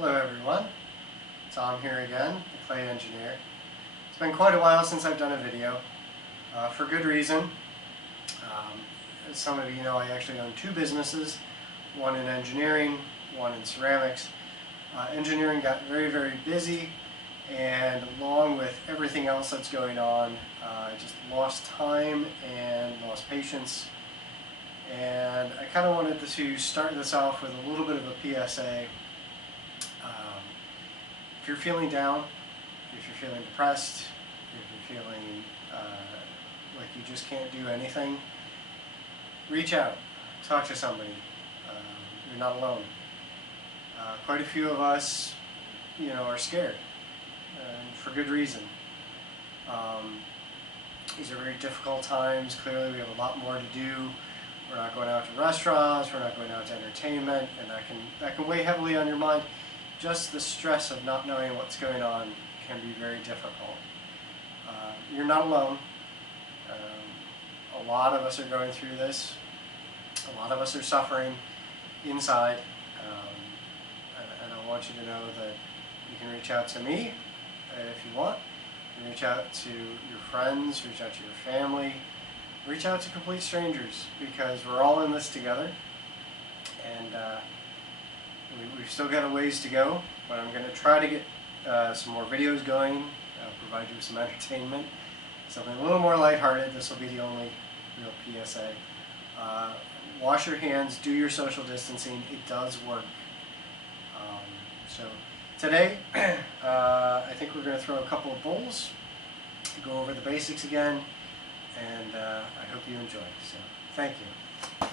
Hello everyone, Tom here again, the clay engineer. It's been quite a while since I've done a video, for good reason. As some of you know, I actually own two businesses, one in engineering, one in ceramics. Engineering got very busy, and along with everything else that's going on, I just lost time and lost patience. And I kind of wanted to start this off with a little bit of a PSA. If you're feeling down, if you're feeling depressed, if you're feeling like you just can't do anything, reach out, talk to somebody. You're not alone. Quite a few of us, are scared, and for good reason. These are very difficult times. Clearly, we have a lot more to do. We're not going out to restaurants. We're not going out to entertainment, and that can weigh heavily on your mind. Just the stress of not knowing what's going on can be very difficult. You're not alone. A lot of us are going through this. A lot of us are suffering inside. And I want you to know that you can reach out to me if you want. You can reach out to your friends, reach out to your family, reach out to complete strangers, because we're all in this together. And we've still got a ways to go, but I'm going to try to get some more videos going, provide you with some entertainment, something a little more lighthearted. This will be the only real PSA. Wash your hands, do your social distancing. It does work. So today, I think we're going to throw a couple of bowls, go over the basics again, and I hope you enjoy. So thank you.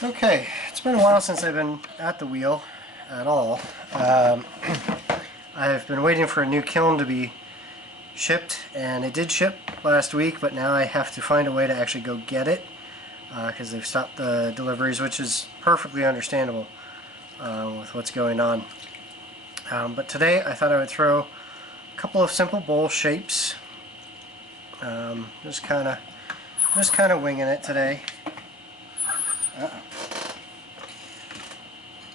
Okay, it's been a while since I've been at the wheel at all. I've been waiting for a new kiln to be shipped, and it did ship last week, but now I have to find a way to actually go get it because they've stopped the deliveries, which is perfectly understandable with what's going on. But today I thought I would throw a couple of simple bowl shapes. Just kind of winging it today.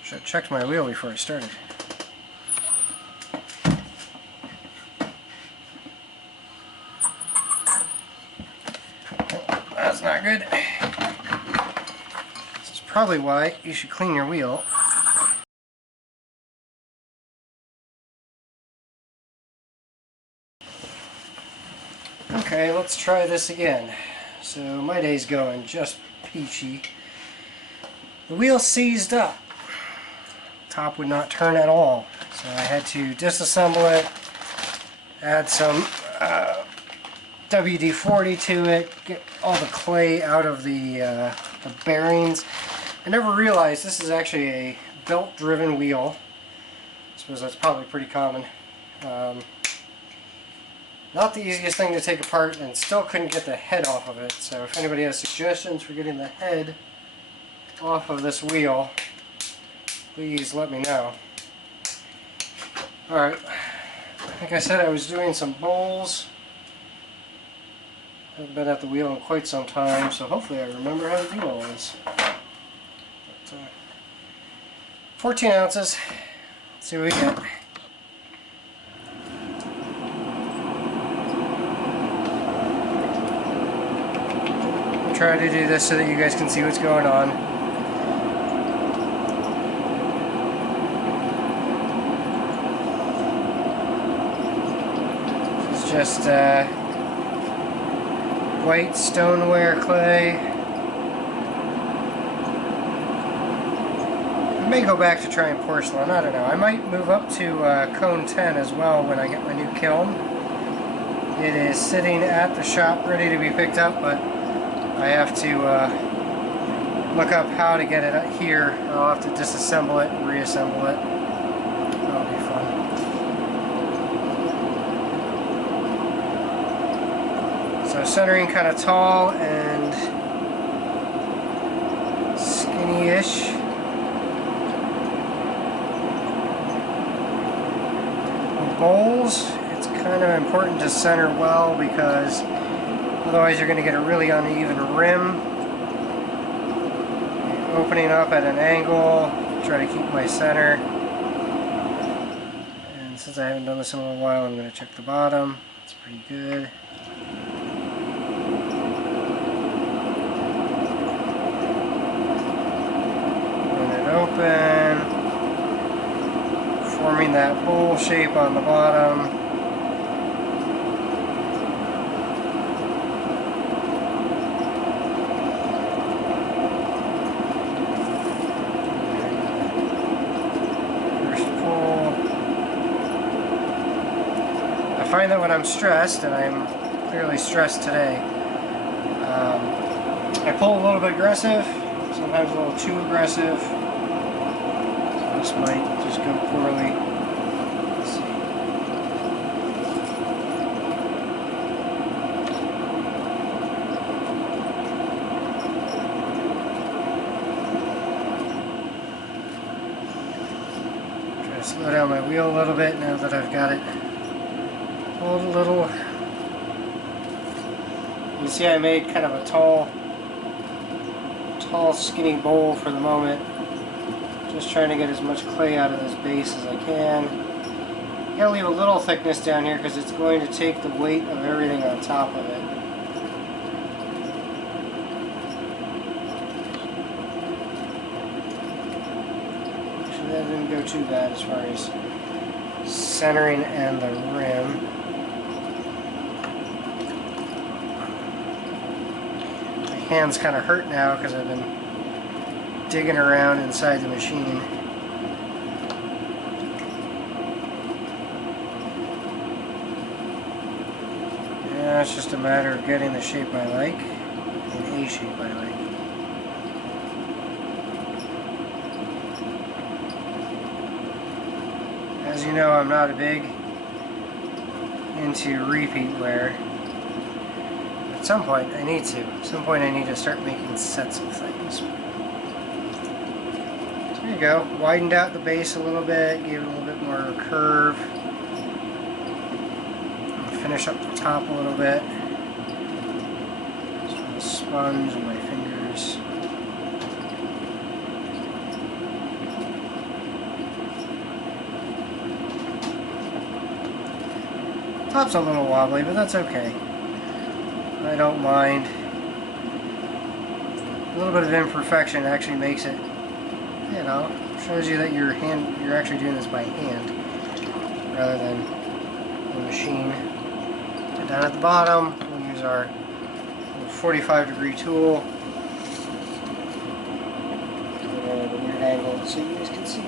Should have checked my wheel before I started. Oh, that's not good. This is probably why you should clean your wheel. Okay, let's try this again. So my day's going just peachy. The wheel seized up. Top would not turn at all, so I had to disassemble it, add some WD-40 to it, get all the clay out of the bearings. I never realized this is actually a belt-driven wheel. I suppose that's probably pretty common. Not the easiest thing to take apart, and still couldn't get the head off of it. So if anybody has suggestions for getting the head off of this wheel, please let me know. Alright, like I said, I was doing some bowls. Haven't been at the wheel in quite some time, so hopefully I remember how to do all this. But, 14 ounces. Let's see what we get. Try to do this so that you guys can see what's going on. It's just white stoneware clay. I may go back to trying porcelain, I don't know. I might move up to cone 10 as well when I get my new kiln. It is sitting at the shop ready to be picked up, but I have to look up how to get it here. I'll have to disassemble it and reassemble it. That'll be fun. So centering kind of tall and skinny-ish. With bowls, it's kind of important to center well, because otherwise you're going to get a really uneven rim. Opening up at an angle, try to keep my center. since I haven't done this in a little while, I'm going to check the bottom. It's pretty good. Open, forming that bowl shape on the bottom. First pull. I find that when I'm stressed, and I'm clearly stressed today, I pull a little bit aggressive, sometimes a little too aggressive. This might just go poorly. Let's see. Try to slow down my wheel a little bit now that I've got it pulled a little. You can see I made kind of a tall skinny bowl for the moment. Just trying to get as much clay out of this base as I can. You gotta leave a little thickness down here because it's going to take the weight of everything on top of it. Actually, that didn't go too bad as far as centering and the rim. My hands kind of hurt now because I've been digging around inside the machine. Yeah, it's just a matter of getting the shape I like and a shape I like. As you know, I'm not a big into repeat wear. At some point I need to. At some point I need to start making sets of things. There you go. Widened out the base a little bit, gave it a little bit more curve. Finish up the top a little bit. Just with a sponge and my fingers. Top's a little wobbly, but that's okay. I don't mind. A little bit of imperfection actually makes it, you know, shows you that you're actually doing this by hand rather than the machine. And down at the bottom, we'll use our 45-degree tool. Put it at a weird angle so you guys can see it.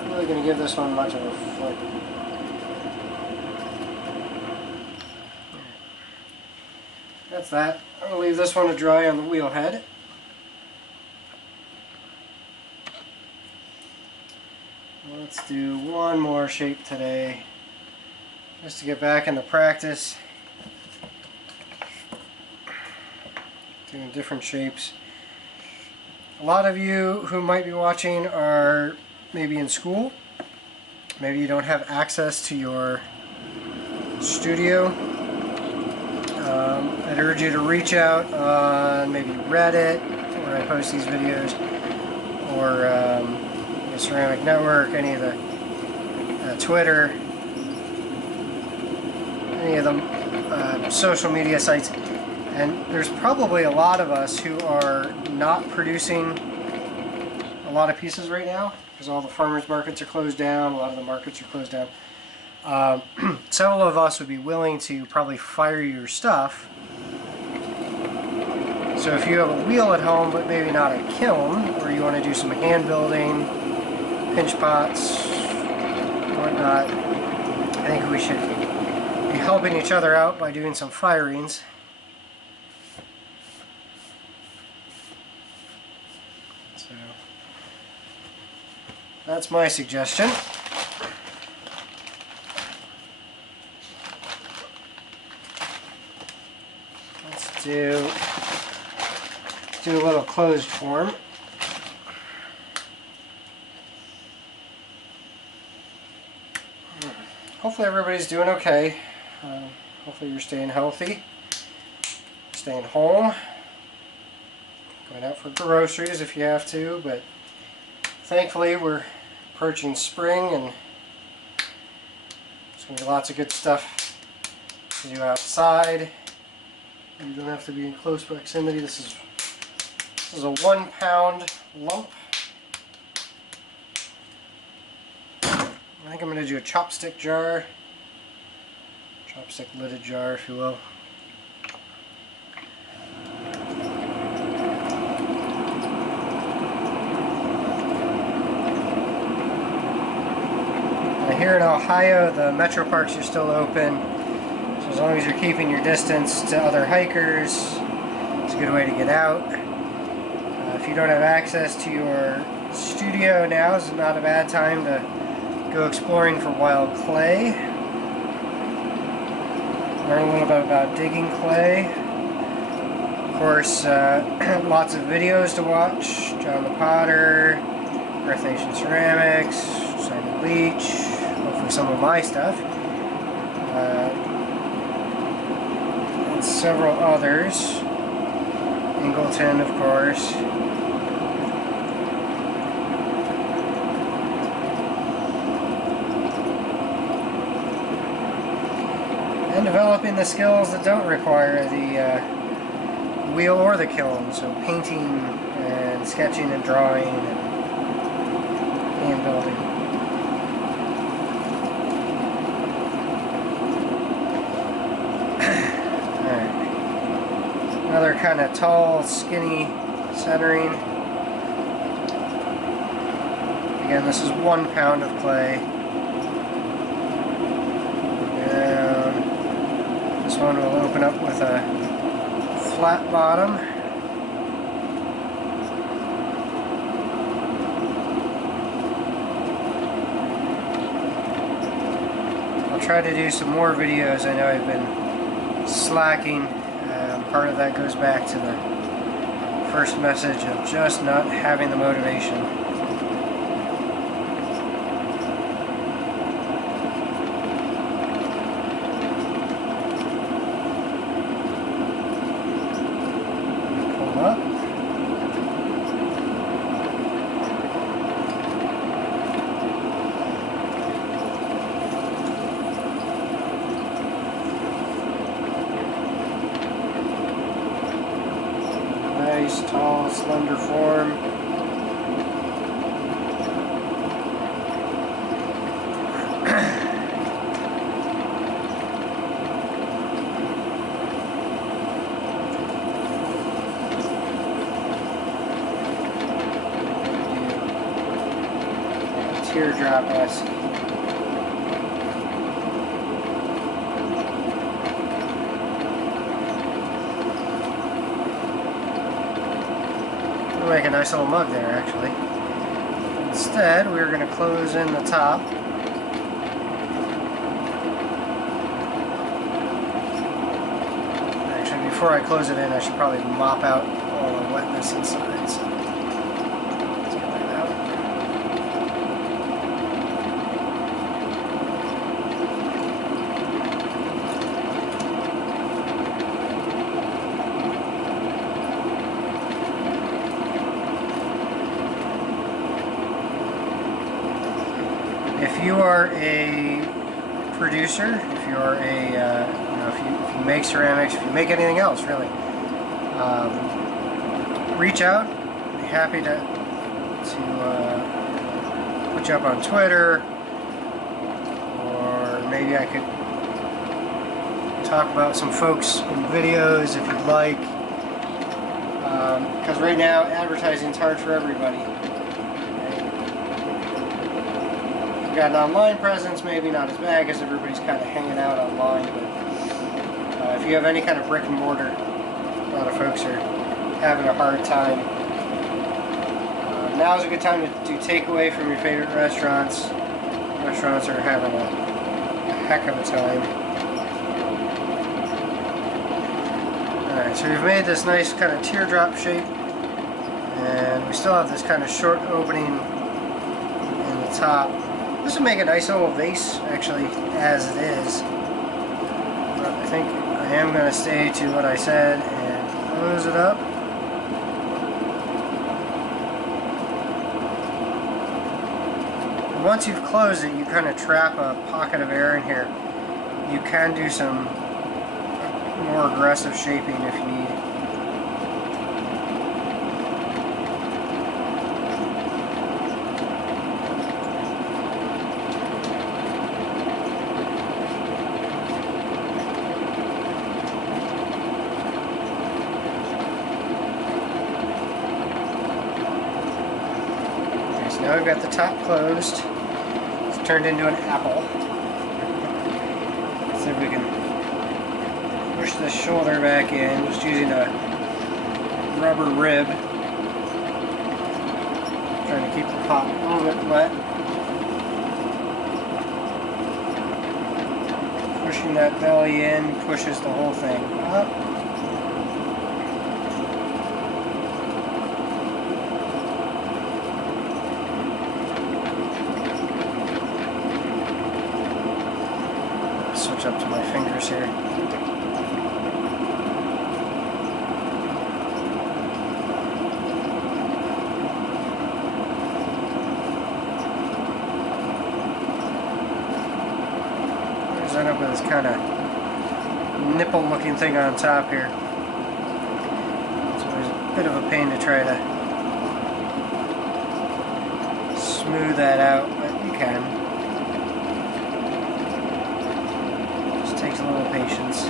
I'm really going to give this one much of a flip. That's that. I'm going to leave this one to dry on the wheel head. Let's do one more shape today, just to get back into practice, doing different shapes. A lot of you who might be watching are maybe in school. Maybe you don't have access to your studio. I'd urge you to reach out on maybe Reddit, where I post these videos, or the Ceramic Network, any of the Twitter, any of the social media sites. And there's probably a lot of us who are not producing a lot of pieces right now because all the farmers markets are closed down, a lot of the markets are closed down. Several of us would be willing to probably fire your stuff. So if you have a wheel at home but maybe not a kiln, or you want to do some hand building, pinch pots, whatnot, I think we should be helping each other out by doing some firings. So that's my suggestion. Let's do a little closed form. Hopefully everybody's doing okay. Hopefully you're staying healthy, staying home, going out for groceries if you have to, but Thankfully, we're approaching spring, and there's going to be lots of good stuff to do outside. You don't have to be in close proximity. This is a 1 pound lump. I think I'm going to do a chopstick jar. Chopstick lidded jar, if you will. Here in Ohio, the metro parks are still open, so as long as you're keeping your distance to other hikers, it's a good way to get out. If you don't have access to your studio, now is not a bad time to go exploring for wild clay. Learn a little bit about digging clay. Of course, lots of videos to watch. John the Potter, Earth Nation Ceramics, Simon Leach, hopefully some of my stuff, and several others. Ingleton, of course. And developing the skills that don't require the wheel or the kiln, so painting and sketching and drawing and hand building. Another kind of tall, skinny centering. Again, this is 1 pound of clay. And this one will open up with a flat bottom. I'll try to do some more videos. I know I've been slacking. Part of that goes back to the first message of just not having the motivation. Pull up. Nice, tall, slender form. Teardrop-esque. Make a nice little mug there, actually. Instead, we're going to close in the top. Actually, before I close it in, I should probably mop out all the wetness inside. So let's get that out. If you are a producer, if you're a, if you make ceramics, if you make anything else, really, reach out. I'd be happy to put you up on Twitter, or maybe I could talk about some folks in videos if you'd like. Because right now, advertising is hard for everybody. Got an online presence, maybe not as bad because everybody's kind of hanging out online, but if you have any kind of brick and mortar, a lot of folks are having a hard time. Now is a good time to do takeaway from your favorite restaurants. Restaurants are having a heck of a time. Alright, so we've made this nice kind of teardrop shape, and we still have this kind of short opening in the top. This would make a nice little vase, actually, as it is. But I think I am going to stay to what I said and close it up. once you've closed it, you kind of trap a pocket of air in here. You can do some more aggressive shaping if you need. Now we've got the top closed. It's turned into an apple. Let's see if we can push the shoulder back in, just using a rubber rib. Trying to keep the pot a little bit wet. Pushing that belly in pushes the whole thing up. Switch up to my fingers here. There's end up with this kind of nipple looking thing on top here. It's always a bit of a pain to try to smooth that out, but you can. Takes a little patience.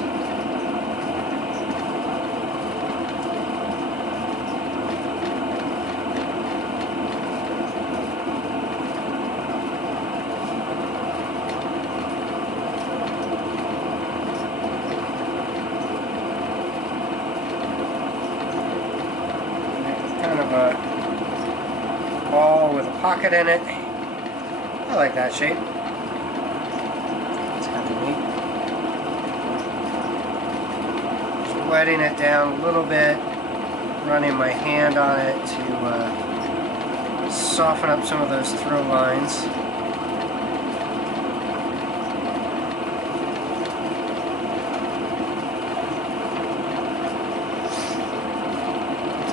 Kind of a ball with a pocket in it. I like that shape. It's kind of neat. Wetting it down a little bit, running my hand on it to soften up some of those throw lines.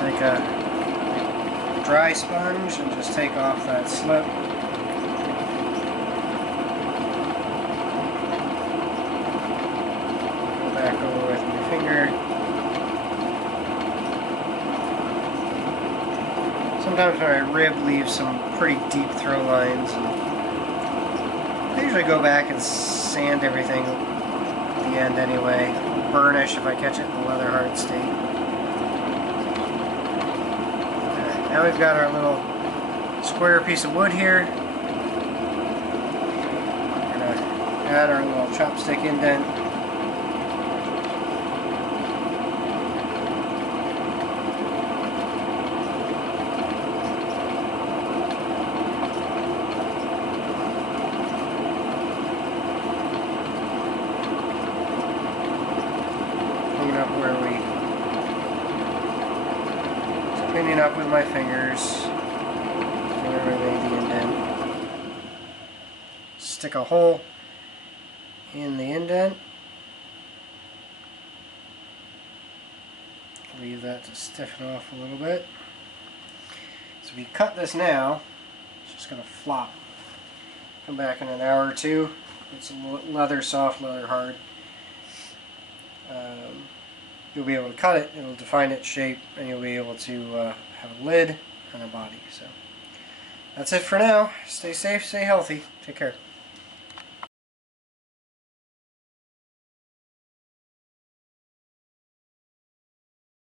Take a dry sponge and just take off that slip. Go back over with my finger. Sometimes my rib leaves some pretty deep throw lines. I usually go back and sand everything at the end anyway. Burnish if I catch it in a leather hard state. Alright, now we've got our little square piece of wood here. We're going to add our little chopstick indent. Up where we cleaning up with my fingers where we made the indent. Stick a hole in the indent. Leave that to stiffen off a little bit. So if you cut this now, it's just going to flop. Come back in an hour or two. It's leather soft, leather hard. You'll be able to cut it, it'll define its shape, and you'll be able to have a lid and a body. So that's it for now. Stay safe, stay healthy. Take care.